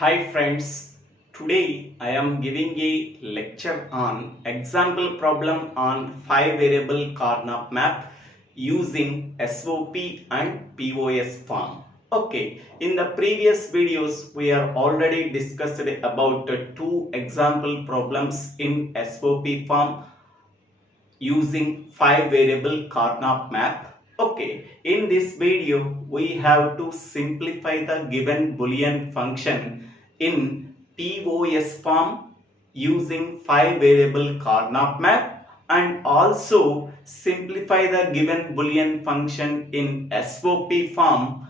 Hi friends, today I am giving a lecture on example problem on 5 variable Karnaugh map using SOP and POS form. Okay, in the previous videos we are already discussed about two example problems in SOP form using 5 variable Karnaugh map. Okay, in this video we have to simplify the given boolean function in POS form using 5 variable Karnaugh map and also simplify the given boolean function in SOP form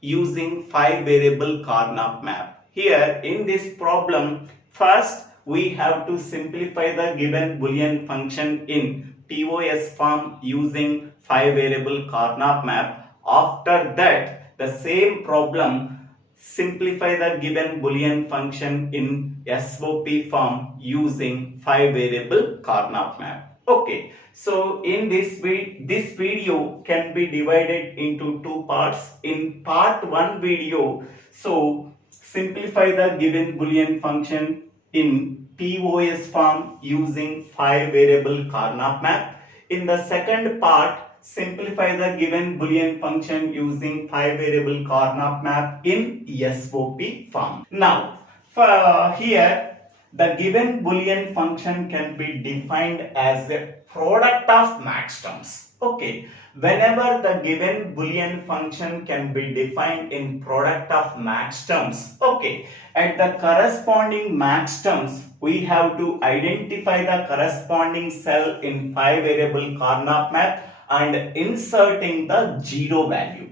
using 5 variable Karnaugh map. Here in this problem, first we have to simplify the given boolean function in POS form using 5 variable Karnaugh map. After that, the same problem simplify the given boolean function in SOP form using 5 variable Karnaugh map. Okay, so in this video can be divided into two parts. In part 1 video, so simplify the given boolean function in POS form using 5 variable Karnaugh map. In the second part, simplify the given boolean function using 5 variable Karnaugh map in SOP form. Now, here the given boolean function can be defined as a product of max terms. Okay, whenever the given boolean function can be defined in product of max terms, okay, at the corresponding max terms we have to identify the corresponding cell in 5 variable Karnaugh map and inserting the zero value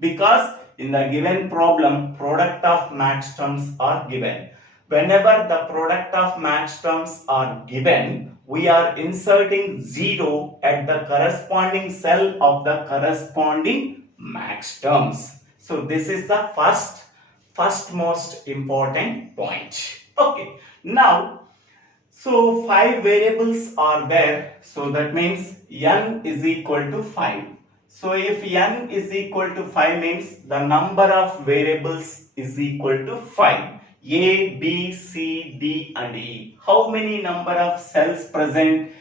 because in the given problem product of max terms are given. Whenever the product of max terms are given, we are inserting 0 at the corresponding cell of the corresponding max terms. So this is the first most important point. Okay, now so 5 variables are there, so that means n is equal to 5. So if n is equal to 5 means the number of variables is equal to 5. A, B, C, D and E. How many number of cells present?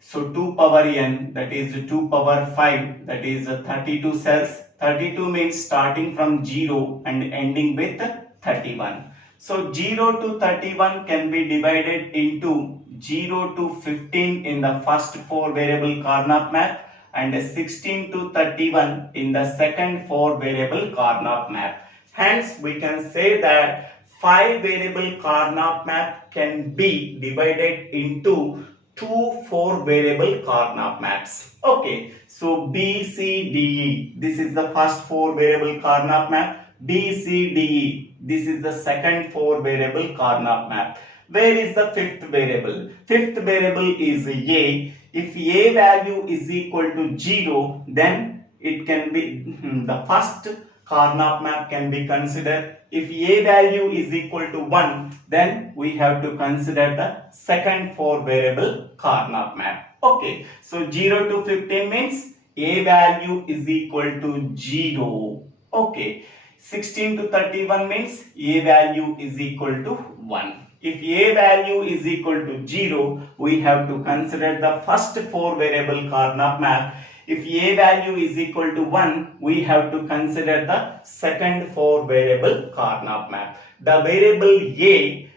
So 2 power n, that is 2 power 5, that is 32 cells. 32 means starting from 0 and ending with 31. So 0 to 31 can be divided into 0 to 15 in the first 4 variable Karnaugh map and 16 to 31 in the second 4 variable Karnaugh map. Hence we can say that 5 variable Karnaugh map can be divided into 2 4 variable Karnaugh maps. Okay, so B, C, D, E. This is the first 4 variable Karnaugh map. B, C, D, E. This is the second 4 variable Karnaugh map. Where is the fifth variable? Fifth variable is A. If A value is equal to 0, then it can be the first Karnaugh map can be considered. If A value is equal to 1, then we have to consider the second 4 variable Karnaugh map. Okay, so 0 to 15 means A value is equal to 0. Okay, 16 to 31 means A value is equal to 1. If A value is equal to 0, we have to consider the first 4 variable Karnaugh map. If A value is equal to 1, we have to consider the second 4 variable Karnaugh map. The variable A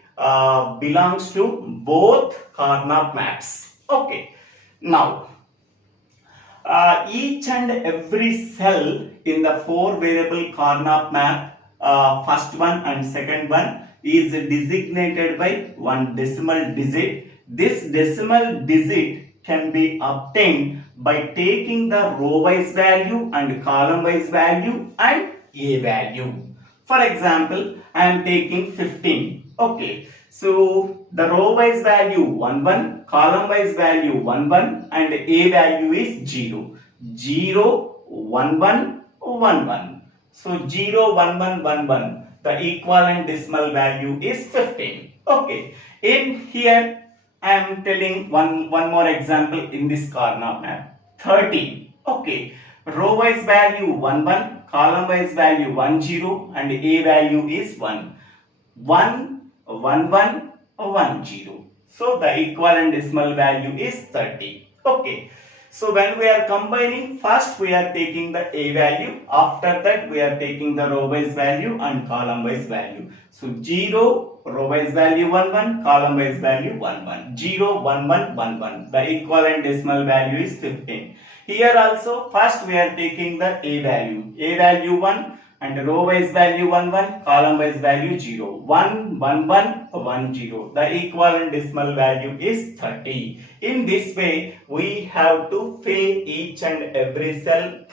belongs to both Karnaugh maps. Okay, now each and every cell in the 4 variable Karnaugh map, first one and second one, is designated by one decimal digit. This decimal digit can be obtained by taking the row-wise value and column-wise value and A value. For example, I am taking 15. Okay, so the row-wise value 1 1, column-wise value 1 1 and A value is 0. 0 1 1 1 1. So 0 1 1 1 1. The equivalent decimal value is 15. Okay, in here I am telling one more example in this Karnaugh map. 30. Okay, row wise value 1 1, column wise value 1 0 and A value is 1. 1 1 1 1 0. So the equivalent decimal value is 30. Okay. So when we are combining, first we are taking the A value, after that we are taking the row wise value and column wise value. So 0, row wise value 1 1, column wise value 1 1. 0 1 1 1 1. The equivalent decimal value is 15. Here also first we are taking the A value 1 and row wise value 1 1, column wise value 0. 1 1 1 1 0. The equivalent decimal value is 30. In this way we have to fill each and every cell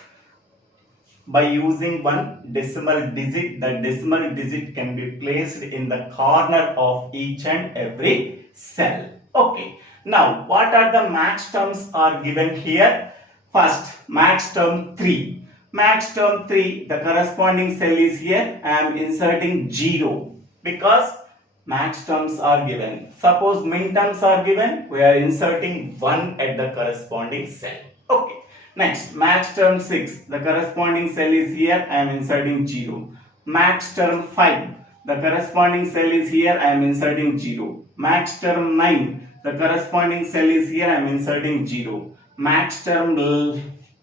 by using one decimal digit. The decimal digit can be placed in the corner of each and every cell. Okay. Now what are the max terms are given here? First, max term 3. Max term 3, the corresponding cell is here. I am inserting 0 because max terms are given. Suppose min terms are given, we are inserting 1 at the corresponding cell. Okay. Next, max term 6, the corresponding cell is here. I am inserting 0. Max term 5, the corresponding cell is here. I am inserting 0. Max term 9, the corresponding cell is here. I am inserting 0. Max term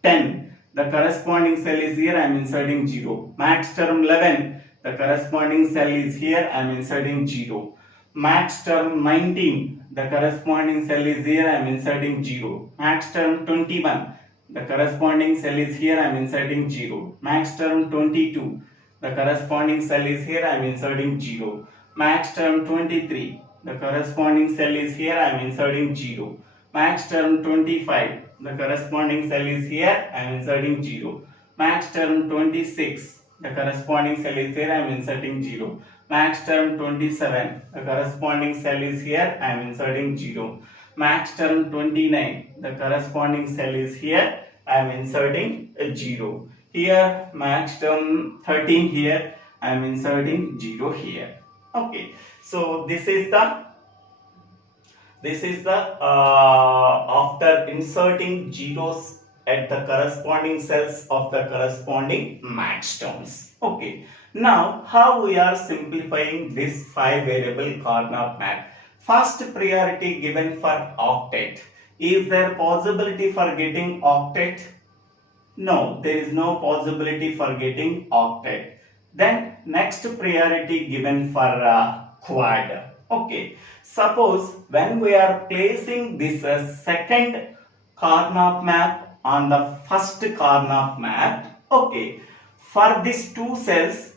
10, the corresponding cell is here. I am inserting 0. Max term 11, the corresponding cell is here. I am inserting 0. Max term 19, the corresponding cell is here. I am inserting 0. Max term 21, the corresponding cell is here. I am inserting 0. Max term 22, the corresponding cell is here. I am inserting 0. Max term 23, the corresponding cell is here. I am inserting 0. Max term 25, the corresponding cell is here. I am inserting 0. Max term 26, the corresponding cell is here. I am inserting 0. Max term 27, the corresponding cell is here. I am inserting 0. Max term 29, the corresponding cell is here. I am inserting a 0. Here max term 13 here. I am inserting 0 here. Okay. So this is the after inserting zeros at the corresponding cells of the corresponding max terms. Okay. Now how we are simplifying this 5 variable Karnaugh map? First priority given for octet. Is there possibility for getting octet? No, there is no possibility for getting octet. Then next priority given for quad. Okay. Suppose when we are placing this second Karnaugh map on the first Karnaugh map, okay, for these two cells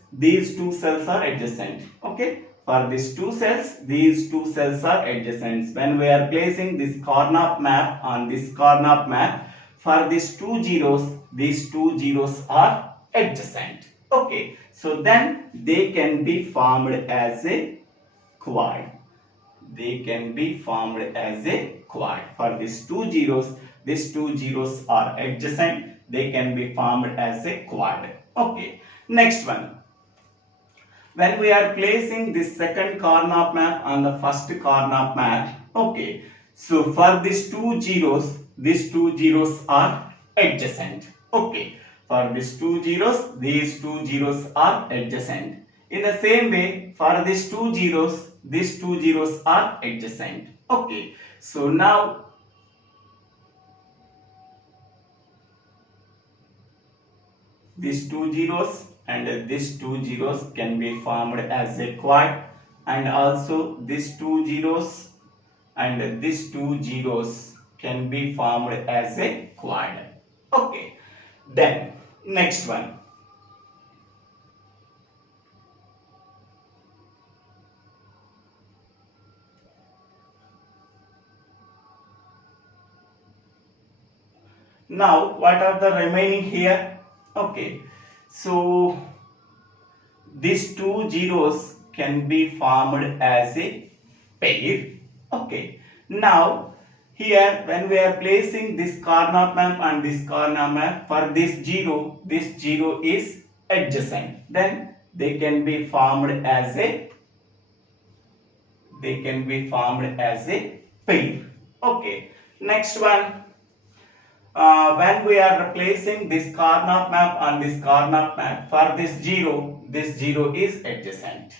are adjacent. Okay, for these two cells are adjacent. When we are placing this Karnaugh map on this Karnaugh map, for these two zeros are adjacent. Okay, so then they can be formed as a quad. They can be formed as a quad. For these two zeros are adjacent. They can be formed as a quad. Okay. Next one. When we are placing this second Karnaugh map on the first Karnaugh map, okay. So for these two zeros are adjacent. Okay. For these two zeros are adjacent. In the same way, for these two zeros are adjacent. Okay. So now these two zeros and these two zeros can be formed as a quad, and also these two zeros and these two zeros can be formed as a quad. Okay. Then next one. Now what are the remaining here? Okay, so these two zeros can be formed as a pair. Okay, now here when we are placing this Karnaugh map and this Karnaugh map, for this zero is adjacent, then they can be formed as a pair. Okay, next one. when we are replacing this Karnaugh map on this Karnaugh map, for this 0 is adjacent.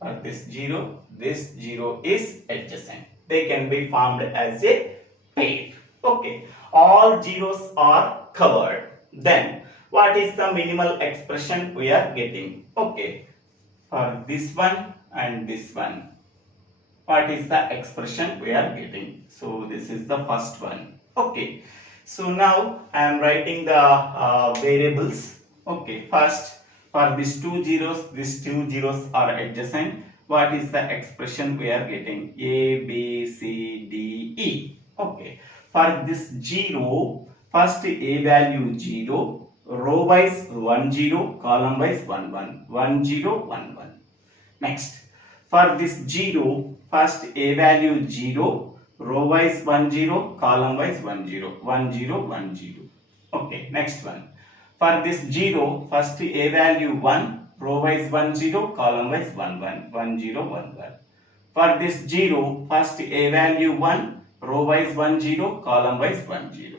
For this 0 is adjacent. They can be formed as a pair. Okay, all zeros are covered. Then, what is the minimal expression we are getting? Okay, for this one and this one, what is the expression we are getting? So, this is the first one. Okay, so now I am writing the variables. Okay, first, for these these two zeros are adjacent. What is the expression we are getting? A, B, C, D, E. Okay, for this 0, first A value 0, row wise 1 0, column wise 1 1, 1 0 1 1. Next, for this 0, first A value 0, row wise 1 0, column wise 1 0, 1 0 1 0. Okay, next one. For this 0, first A value 1, row wise 1 0, column wise 1 1, 1 0 1 1. For this 0, first A value 1, row wise 1 0, column wise 1 0.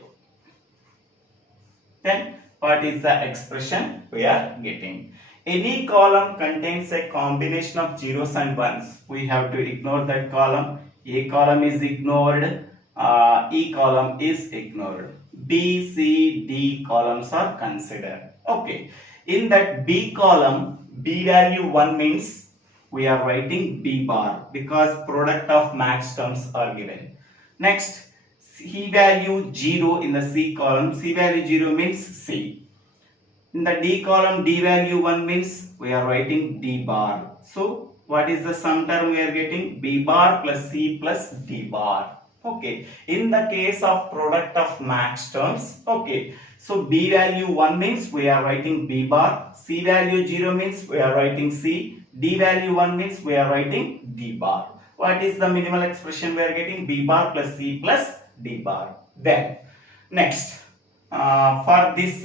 Then what is the expression we are getting? Any column contains a combination of zeros and ones. We have to ignore that column. A column is ignored. E column is ignored. B, C, D columns are considered. Okay. In that B column, B value 1 means we are writing B bar because product of max terms are given. Next, C value 0 in the C column. C value 0 means C. In the D column, D value 1 means we are writing D bar. So, what is the sum term we are getting? B bar plus C plus D bar. Okay. In the case of product of max terms, okay. So, B value 1 means we are writing B bar. C value 0 means we are writing C. D value 1 means we are writing D bar. What is the minimal expression we are getting? B bar plus C plus D bar. Then, next, for these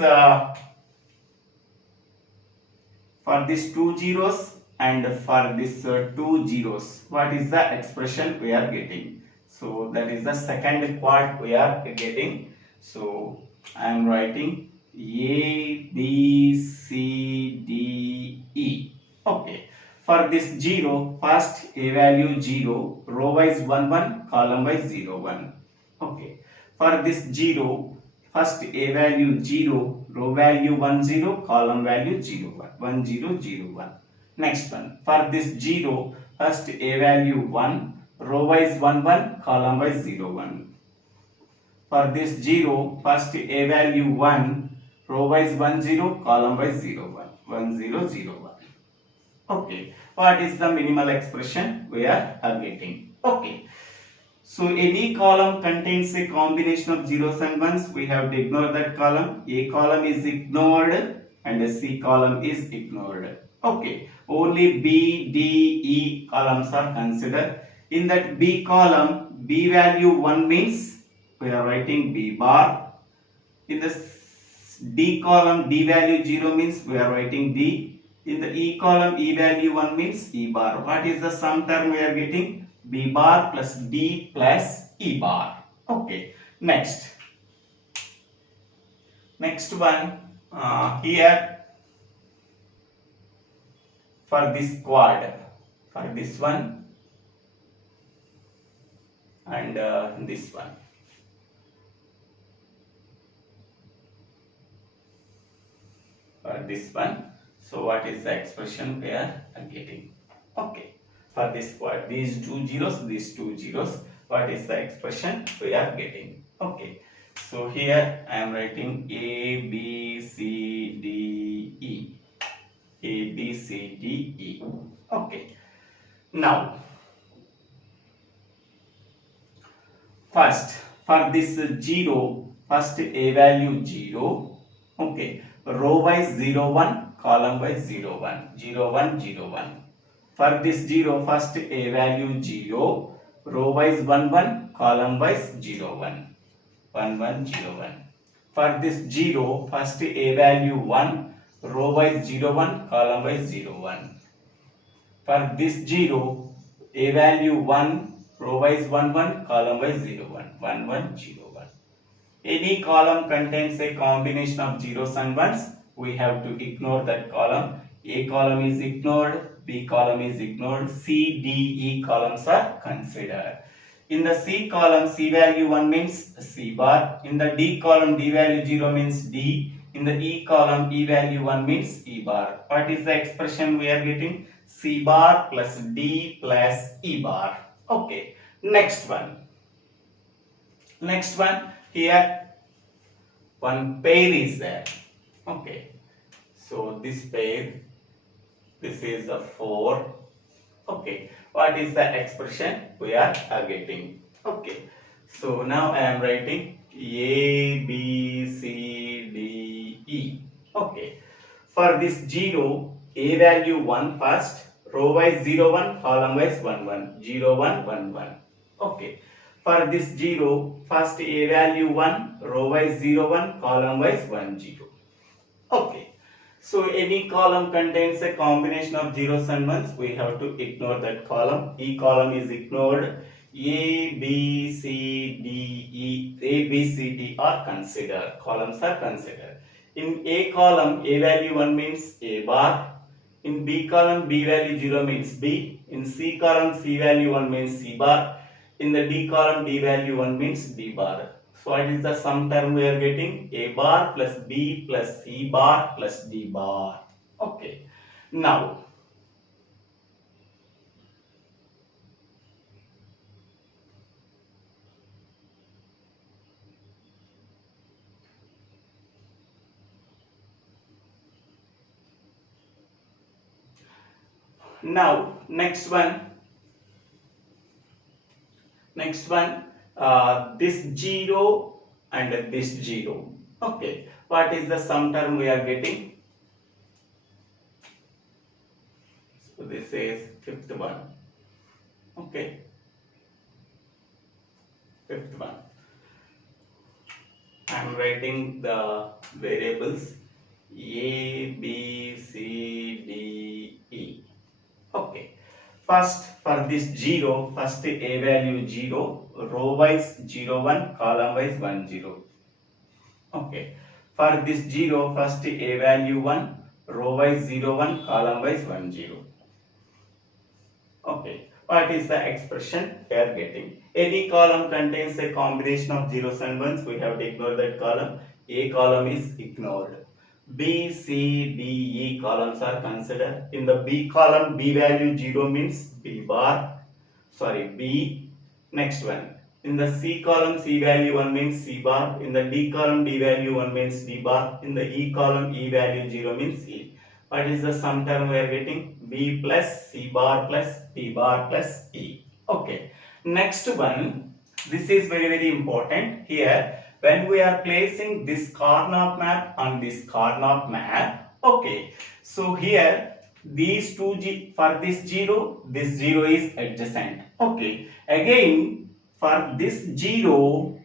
two zeros and for this two zeros, what is the expression we are getting? So that is the second part we are getting. So I am writing A, B, C, D, E. Okay. For this 0, first A value 0, row wise 1 1, column wise 0 1. Okay. For this 0, first A value 0, row value 1 0, column value 0 1, 1 0 0 1. Next one, for this 0, first A value 1, row wise 1 1, column wise 0 1. For this 0, first A value 1, row wise 1 0, column wise 0 1, 1 0 0 1. Okay, what is the minimal expression we are getting? Okay. So any column contains a combination of zeros and ones. We have to ignore that column. A column is ignored and a C column is ignored. Okay. Only B, D, E columns are considered. In that B column, B value 1 means we are writing B bar. In the D column, D value 0 means we are writing D. In the E column, E value 1 means E bar. What is the sum term we are getting? B bar plus D plus E bar. Okay. Next one, here for this quad, for this one and this one. For this one. So what is the expression we are getting? Okay. For this quad, these two zeros, what is the expression we are getting? Okay. So here I am writing A, B, C, D, E. A, B, C, D, E. Okay. Now, first, for this 0, first A value 0. Okay. Row wise 0, 1, column wise 0, 1, 0, 1, 0, 1. For this 0, first A value 0, row wise 1, 1, column wise 0, 1, 1, 1, 0, 1. For this 0, first A value 1, row wise 0, 1, column wise 0, 1. For this 0, A value 1, row wise 1, 1, column wise 0, 1, 1, 1, 0, 1. Any column contains a combination of zeros and ones, we have to ignore that column. A column is ignored, B column is ignored, C, D, E columns are considered. In the C column, C value 1 means C bar. In the D column, D value 0 means D. In the E column, E value 1 means E bar. What is the expression we are getting? C bar plus D plus E bar. Okay, next one. Next one, here one pair is there. Okay, so this pair, this is a 4. Okay, what is the expression we are getting? Okay, so now I am writing A, B, C, D, E. Okay, for this 0, A value 1 first, row wise 0, 1, column wise 1, 1, 0, 1, 1, 1. Okay, for this 0, first A value 1, row wise 0, 1, column wise 1, 0. Okay, so any column contains a combination of zeros and ones, we have to ignore that column. E column is ignored. A, B, C, D, E, A, B, C, D are considered. Columns are considered. In A column, A value 1 means A bar. In B column, B value 0 means B. In C column, C value 1 means C bar. In the D column, D value 1 means D bar. So what is the sum term we are getting? A bar plus B plus C bar plus D bar. Okay. Now, next one, this 0 and this 0. Okay. What is the sum term we are getting? So this is fifth one. Okay. Fifth one. I am writing the variables A, B, C, D, E. Okay. First, for this 0, first A value 0, row wise 0, 1, column wise 1, 0. Okay. For this 0, first A value 1, row wise 0, 1, column wise 1, 0. Okay. What is the expression we are getting? Any column contains a combination of zeros and ones, we have to ignore that column. A column is ignored. B, C, D, E columns are considered. In the B column, B value 0 means B bar. Sorry, B. Next one. In the C column, C value 1 means C bar. In the D column, D value 1 means D bar. In the E column, E value 0 means E. What is the sum term we are getting? B plus C bar plus D bar plus E. Okay. Next one. This is very, very important. Here, when we are placing this Karnaugh map on this Karnaugh map, okay, so here these two for this 0 is adjacent. Okay, again for this 0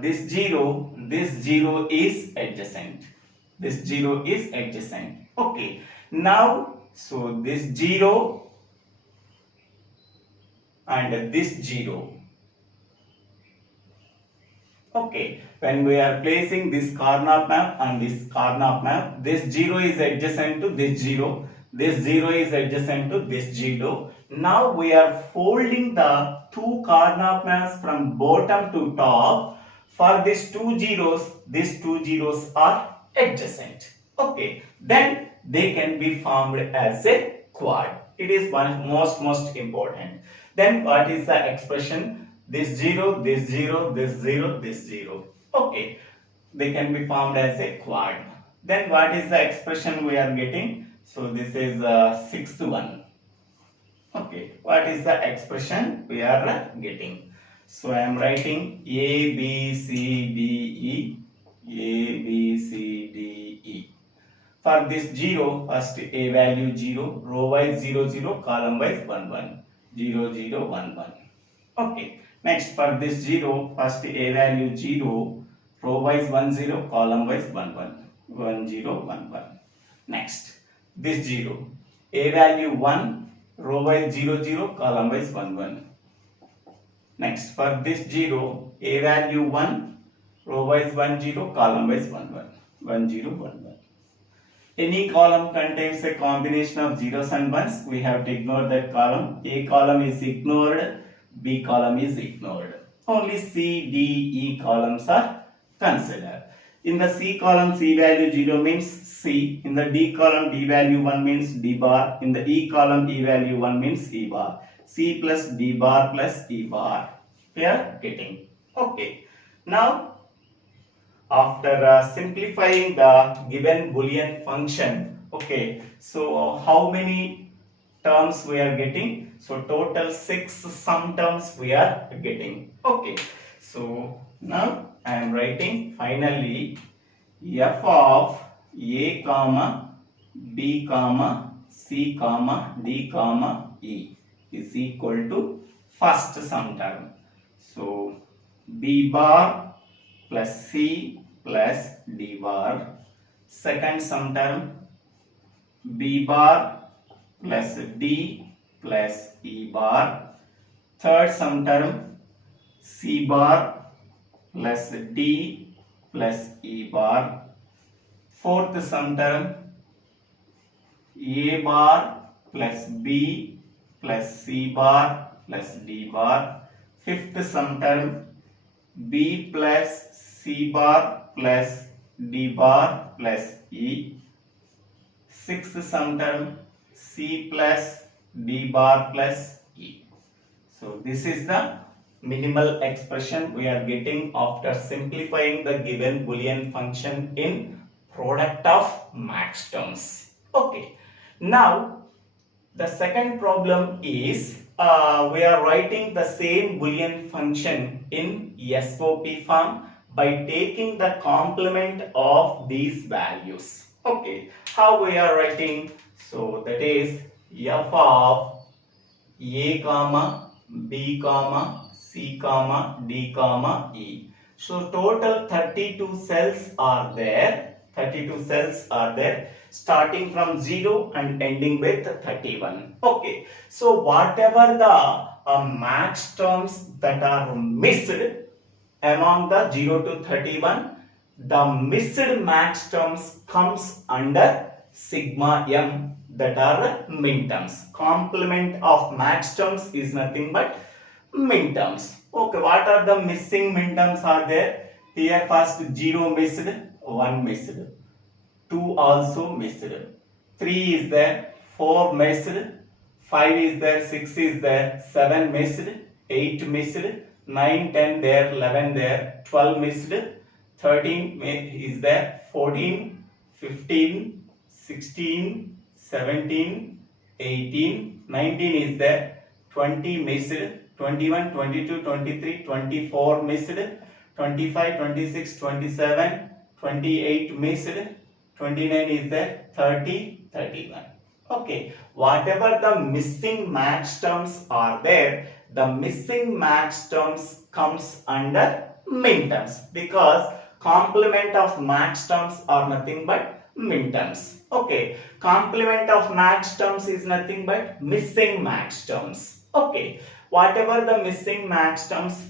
this 0 is adjacent. This 0 is adjacent. Okay, now so this 0 and this 0. Okay, when we are placing this Karnaugh map on this Karnaugh map, this 0 is adjacent to this 0, this 0 is adjacent to this 0. Now we are folding the two Karnaugh maps from bottom to top. For these two zeros are adjacent. Okay, then they can be formed as a quad. It is one most important. Then what is the expression? This 0, this 0, this 0, this 0. Okay, they can be formed as a quad. Then what is the expression we are getting? So this is sixth one. Okay, what is the expression we are getting? So I am writing A, B, C, D, E. A, B, C, D, E. For this 0, first A value 0, row wise 0, 0, column wise 1, 1. 0, 0, 1, 1. Okay. Next, for this 0, first A value 0, row wise 1, 0, column wise 1, 1. 1, 0, 1, 1. Next, this 0, A value 1, row wise 0, 0, column wise 1, 1. Next, for this 0, A value 1, row wise 1 0, column wise 1 1, 1 0 1 1. Any column contains a combination of zeros and ones, we have to ignore that column. A column is ignored, B column is ignored. Only C, D, E columns are considered. In the C column, C value 0 means C. In the D column, D value 1 means D bar. In the E column, E value 1 means E bar. C plus D bar plus E bar. We are getting. Okay. Now, after simplifying the given Boolean function, okay, so how many terms we are getting? So total 6 sum terms we are getting. Okay, so now I am writing finally f of a comma b comma c comma d comma e is equal to first sum term. So b bar plus c plus d bar. Second sum term b bar plus d plus e bar. Third sum term c bar plus d plus e bar. Fourth sum term a bar plus b plus c bar plus d bar. Fifth sum term b plus c bar plus d bar plus e. Sixth sum term c plus d bar plus e. So this is the minimal expression we are getting after simplifying the given Boolean function in product of max terms. Okay. Now the second problem is we are writing the same Boolean function in SOP form by taking the complement of these values. Okay, how we are writing? So that is f of a comma b comma c comma d comma e. So total 32 cells are there. 32 cells are there, starting from 0 and ending with 31. Okay, so whatever the max terms that are missed among the 0 to 31, the missed max terms comes under sigma m, that are min terms. Complement of max terms is nothing but min terms. Okay, what are the missing min terms are there? Here first 0 missed, 1 missed, 2 also missed, 3 is there, 4 missed, 5 is there, 6 is there, 7 missed, 8 missed, 9, 10 there, 11 there, 12 missed, 13 is there, 14, 15, 16, 17, 18, 19 is there, 20 missed, 21, 22, 23, 24 missed, 25, 26, 27, 28 missed, 29 is there, 30, 31. Okay, whatever the missing max terms are there, the missing max terms comes under min terms, because complement of max terms are nothing but min terms. Okay, complement of max terms is nothing but missing max terms. Okay, whatever the missing max terms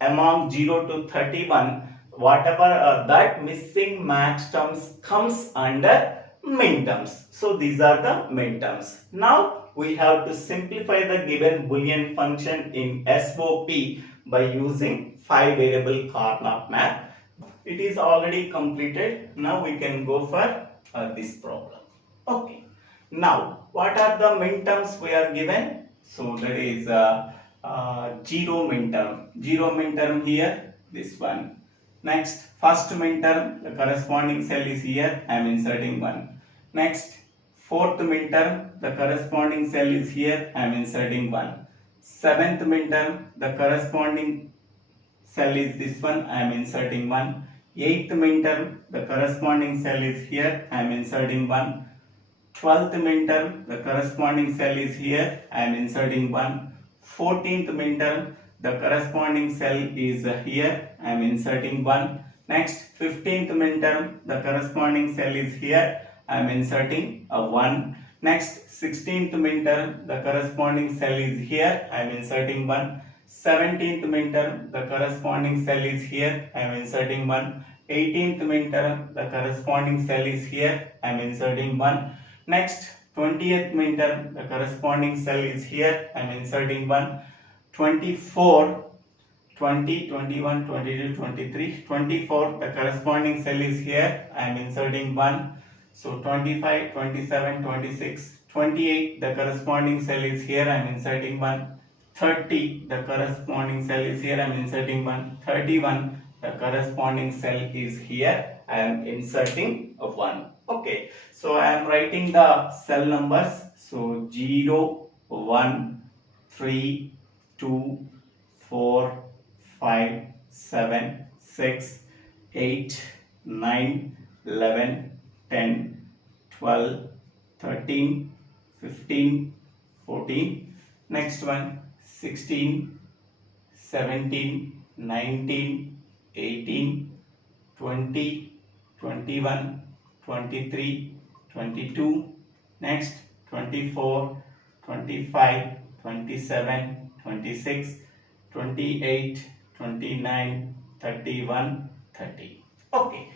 among 0 to 31, whatever that missing max terms comes under min terms. So these are the min terms. Now we have to simplify the given Boolean function in SOP by using 5 variable Carnot map. It is already completed. Now we can go for this problem. Okay. Now what are the min terms we are given? So that is 0 min term. 0 min term here, this one. Next, first min term, the corresponding cell is here, I am inserting 1. Next, fourth min term, the corresponding cell is here, I am inserting 1. Seventh min term, the corresponding cell is this one, I am inserting 1. Eighth min term, the corresponding cell is here, I am inserting 1. 12th min term, the corresponding cell is here, I am inserting 1. 14th min term, the corresponding cell is here, I am inserting 1. Next, 15th min term, the corresponding cell is here, I am inserting a 1. Next, 16th min term, the corresponding cell is here, I am inserting 1. 17th midterm, the corresponding cell is here, I am inserting 1. 18th midterm, the corresponding cell is here, I am inserting 1. Next, 20th midterm, the corresponding cell is here, I am inserting 1. 24, 20, 21, 22, 23, 24, the corresponding cell is here, I am inserting 1. So 25, 27, 26, 28, the corresponding cell is here, I am inserting 1. 30, the corresponding cell is here, I am inserting 1. 31, the corresponding cell is here, I am inserting 1. Okay, so I am writing the cell numbers. So 0, 1, 3, 2, 4, 5, 7, 6, 8, 9, 11, 10, 12, 13, 15, 14. Next one, 16, 17, 19, 18, 20, 21, 23, 22. Next, 24, 25, 27, 26, 28, 29, 31, 30. Okay.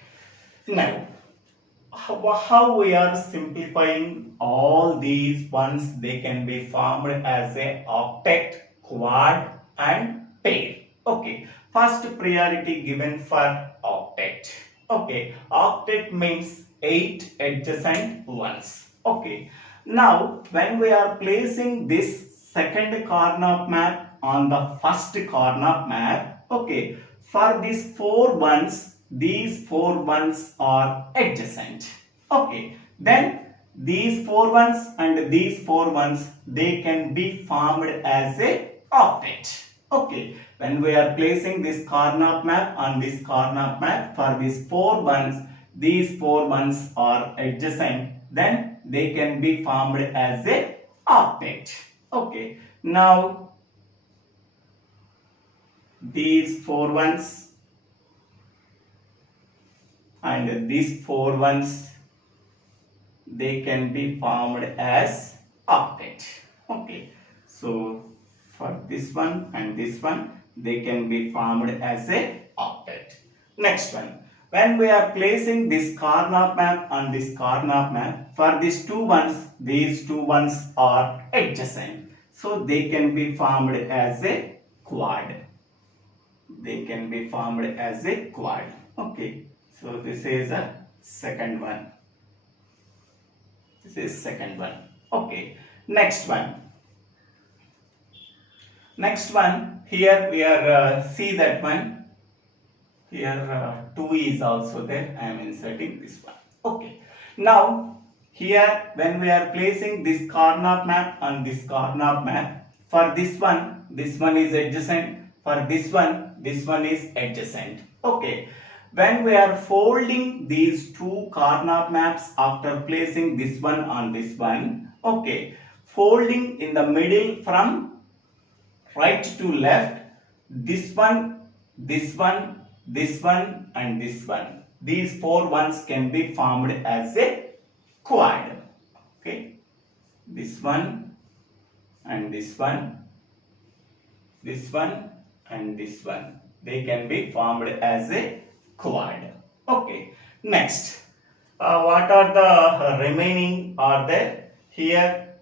Now, how we are simplifying all these ones, they can be formed as a octet, quad and pair. Okay, first priority given for octet. Okay, octet means 8 adjacent ones. Okay, now when we are placing this second Karnaugh map on the first Karnaugh map, okay, for these 4 ones, these 4 ones are adjacent. Okay, then these 4 ones and these 4 ones, they can be formed as a octet. Okay, when we are placing this Karnaugh map on this Karnaugh map for these 4 ones, these 4 ones are adjacent, then they can be formed as a octet. Okay, now these 4 ones and these 4 ones, they can be formed as octet. Okay, so for this one and this one, they can be formed as a octet. Next one, when we are placing this Karnaugh map on this Karnaugh map, for these 2 ones, these 2 ones are adjacent, so they can be formed as a quad. They can be formed as a quad. Okay, so this is a second one. This is second one. Okay, next one. Next one, here we are see that one. Here 2 is also there. I am inserting this one. Okay. Now here when we are placing this Karnaugh map on this Karnaugh map, for this one is adjacent. For this one is adjacent. Okay. When we are folding these 2 Karnaugh maps after placing this one on this one, okay, folding in the middle from right to left, this one, this one, this one and this one, these 4 ones can be formed as a quad. Okay, this one and this one, this one and this one, they can be formed as a quad. Okay, next, what are the remaining are there? Here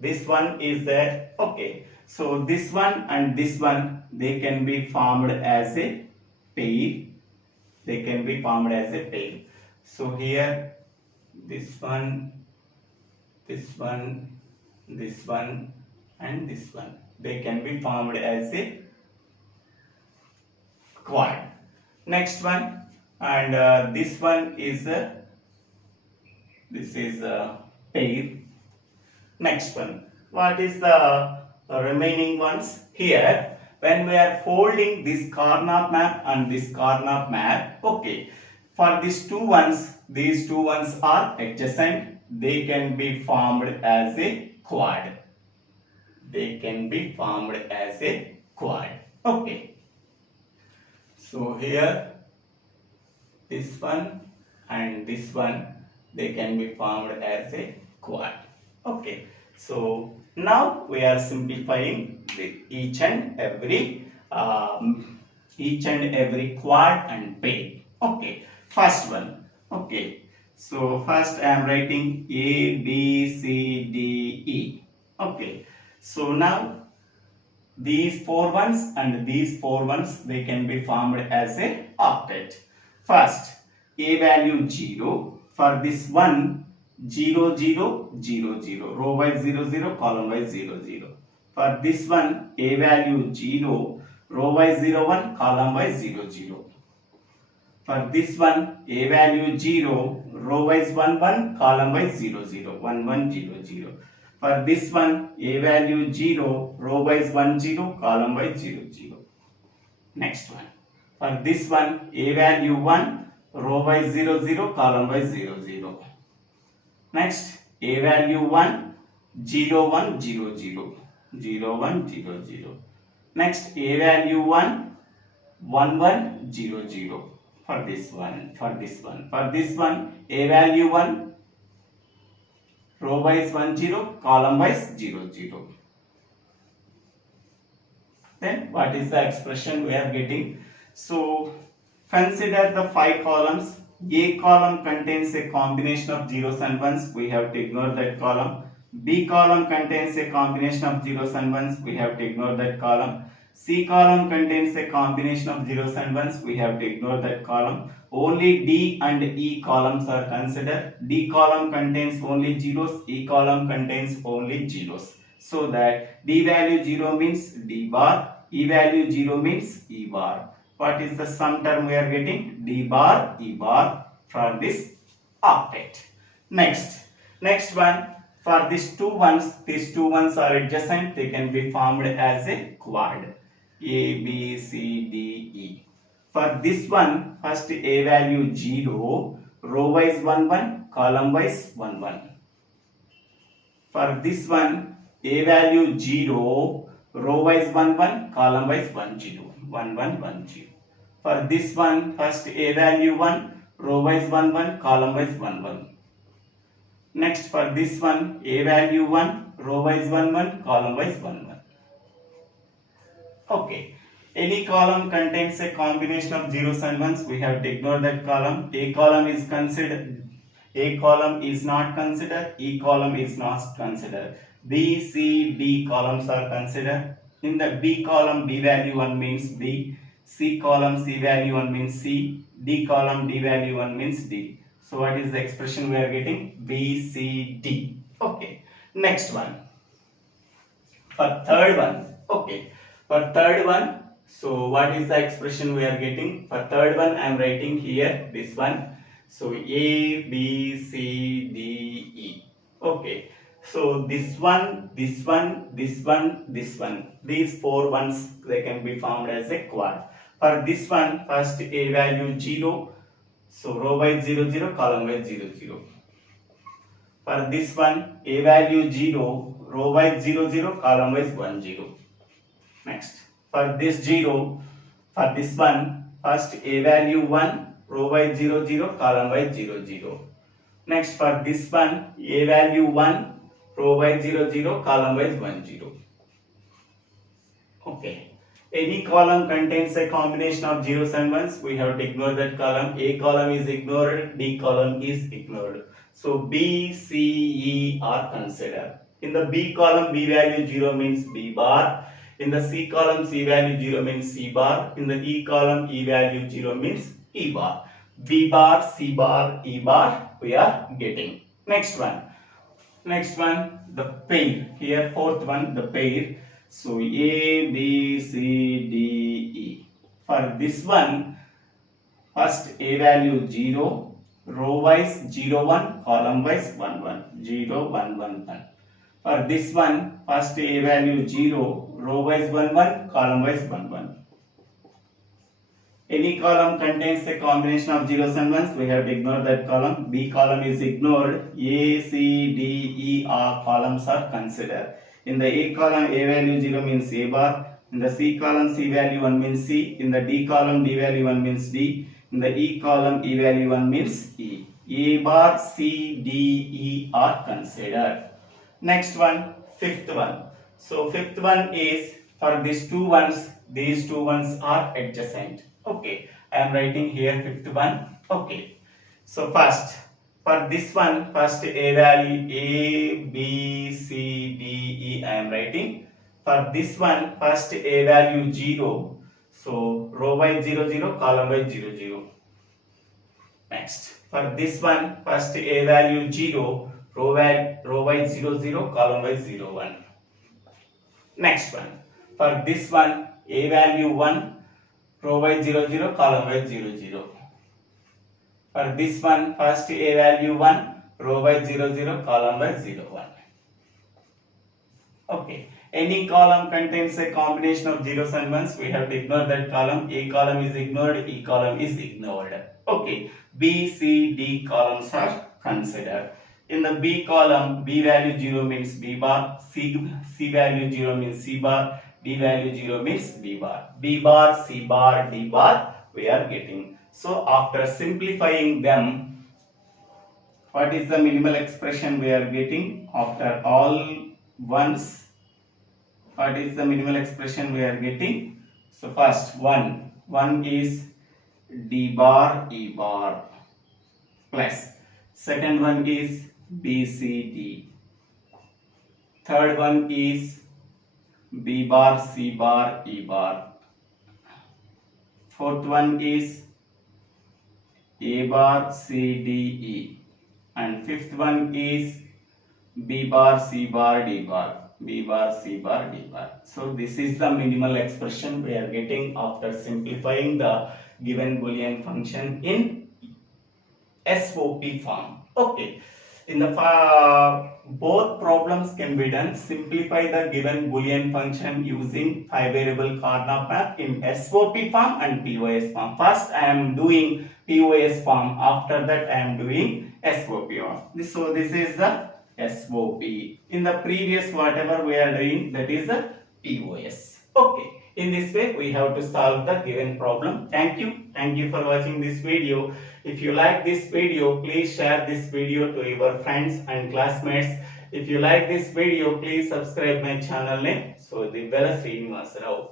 this one is there. Okay, so this one and this one, they can be formed as a pair. They can be formed as a pair. So here this one, this one, this one and this one, they can be formed as a quad. Next one, and this one is this is a pair. Next one, what is the remaining ones? Here when we are folding this Karnaugh map and this Karnaugh map, okay, for these 2 ones, these 2 ones are adjacent, they can be formed as a quad. They can be formed as a quad. Okay, so here this one and this one, they can be formed as a quad. Okay, so Now we are simplifying each and every quad and pair. Okay, first one. Okay, so first I am writing A, B, C, D, E. Okay, so now these four ones and these four ones, they can be formed as a octet. First, A value 0. For this one, 0, 0, 0, 0. Row wise 0, 0, column wise 0, 0. For this one, A value 0. Row wise 0, 1, column wise 0, 0. For this one, A value 0. Row wise 1, 1, column wise 0, 0. 1, 1, 0, 0. For this one, A value 0, row wise 1, 0, column wise 0, 0. Next one. For this one, A value 1, row wise 0, 0, column wise 0, 0. Next, A value 1, 0, 1, 0, 0. 0, 1, 0, 0. Next, A value 1, 1, 1, 0, 0. For this one. For this one, A value 1, row wise 1, 0, column wise 0, 0. Then what is the expression we are getting? So consider the 5 columns. A column contains a combination of zeros and ones. We have to ignore that column. B column contains a combination of zeros and ones. We have to ignore that column. C column contains a combination of zeros and ones. We have to ignore that column. Only D and E columns are considered. D column contains only zeros. E column contains only zeros. So that D value 0 means D bar. E value 0 means E bar. What is the sum term we are getting? D bar, E bar for this octet. Next one. For these two ones are adjacent. They can be formed as a quad. A, B, C, D, E. For this one, first A value 0, row wise 1, 1, column wise 1, 1. For this one, A value 0, row wise 1, 1, column wise 1, 0. 1, 1, 1, 0. For this one, first A value 1, row wise 1, 1, column wise 1, 1. Next, for this one, A value 1, row wise 1, 1, column wise 1, 1. Okay. Any column contains a combination of zeros and ones. We have to ignore that column. A column is considered. A column is not considered. E column is not considered. B, C, D columns are considered. In the B column, B value 1 means B. C column, C value 1 means C. D column, D value 1 means D. So what is the expression we are getting? B, C, D. Okay. Next one. For third one. Okay. For third one. So what is the expression we are getting? For third one, I am writing here this one. So A, B, C, D, E. Okay. So this one, this one, this one, this one. These four ones, they can be formed as a quad. For this one, first A value 0. So row wise 0, 0, column wise 0, 0. For this one, A value 0, row wise 0, 0, column wise 1, 0. Next. For this 0, for this one, first A value 1, row wise 0, 0, column wise 0, 0. Next, for this one, A value 1, row wise 0, 0, column wise 1, 0. Okay. Any column contains a combination of zeros and ones. We have to ignore that column. A column is ignored, D column is ignored. So B, C, E are considered. In the B column, B value 0 means B bar. In the C column, C value 0 means C bar. In the E column, E value 0 means E bar. B bar, C bar, E bar we are getting. Next one, the pair. Here fourth one, the pair. So A, B, C, D, E. For this one, first A value 0, row wise 0, 1, column wise 1, 1. 0, 1, 1, 1. For this one, first A value 0, row wise 1, 1, column wise 1, 1. Any column contains a combination of zeros and ones. We have to ignore that column. B column is ignored. A, C, D, E are columns are considered. In the A column, A value 0 means A bar. In the C column, C value 1 means C. In the D column, D value 1 means D. In the E column, E value 1 means E. A bar, C, D, E are considered. Next one, fifth one. So fifth one is for these two ones are adjacent. Okay, I am writing here fifth one. Okay, so first for this one, first a value A, B, C, D, E I am writing. For this one, first a value 0. So row by 0, 0, column by 0, 0. Next, for this one, first a value 0, row by 0, 0, column by 0, 1. Next one, for this one, a value 1, row by 0, 0, column by 0, 0. For this one, first a value 1, row by 0, 0, column by 0, 1. Okay. Any column contains a combination of zeros and ones. We have to ignore that column. A column is ignored, E column is ignored. Okay. B, C, D columns are considered. In the B column, B value 0 means B bar, C value 0 means C bar, D value 0 means B bar. B bar, C bar, D bar we are getting. So after simplifying them, what is the minimal expression we are getting after all ones? What is the minimal expression we are getting? So first one is D bar E bar plus second one is B C D, third one is B bar C bar E bar, fourth one is A bar C D E, and fifth one is B bar C bar D bar. B bar C bar D bar. So this is the minimal expression we are getting after simplifying the given Boolean function in SOP form. Okay. In the both problems can be done. Simplify the given Boolean function using 5-variable Karnaugh map in SOP form and POS form. First I am doing POS form. After that I am doing SOP form. So this is the SOP. In the previous whatever we are doing, that is the POS. Okay. In this way we have to solve the given problem. Thank you. Thank you for watching this video. If you like this video, please share this video to your friends and classmates. If you like this video, please subscribe my channel name. So Dibbala Srinivasa Rao.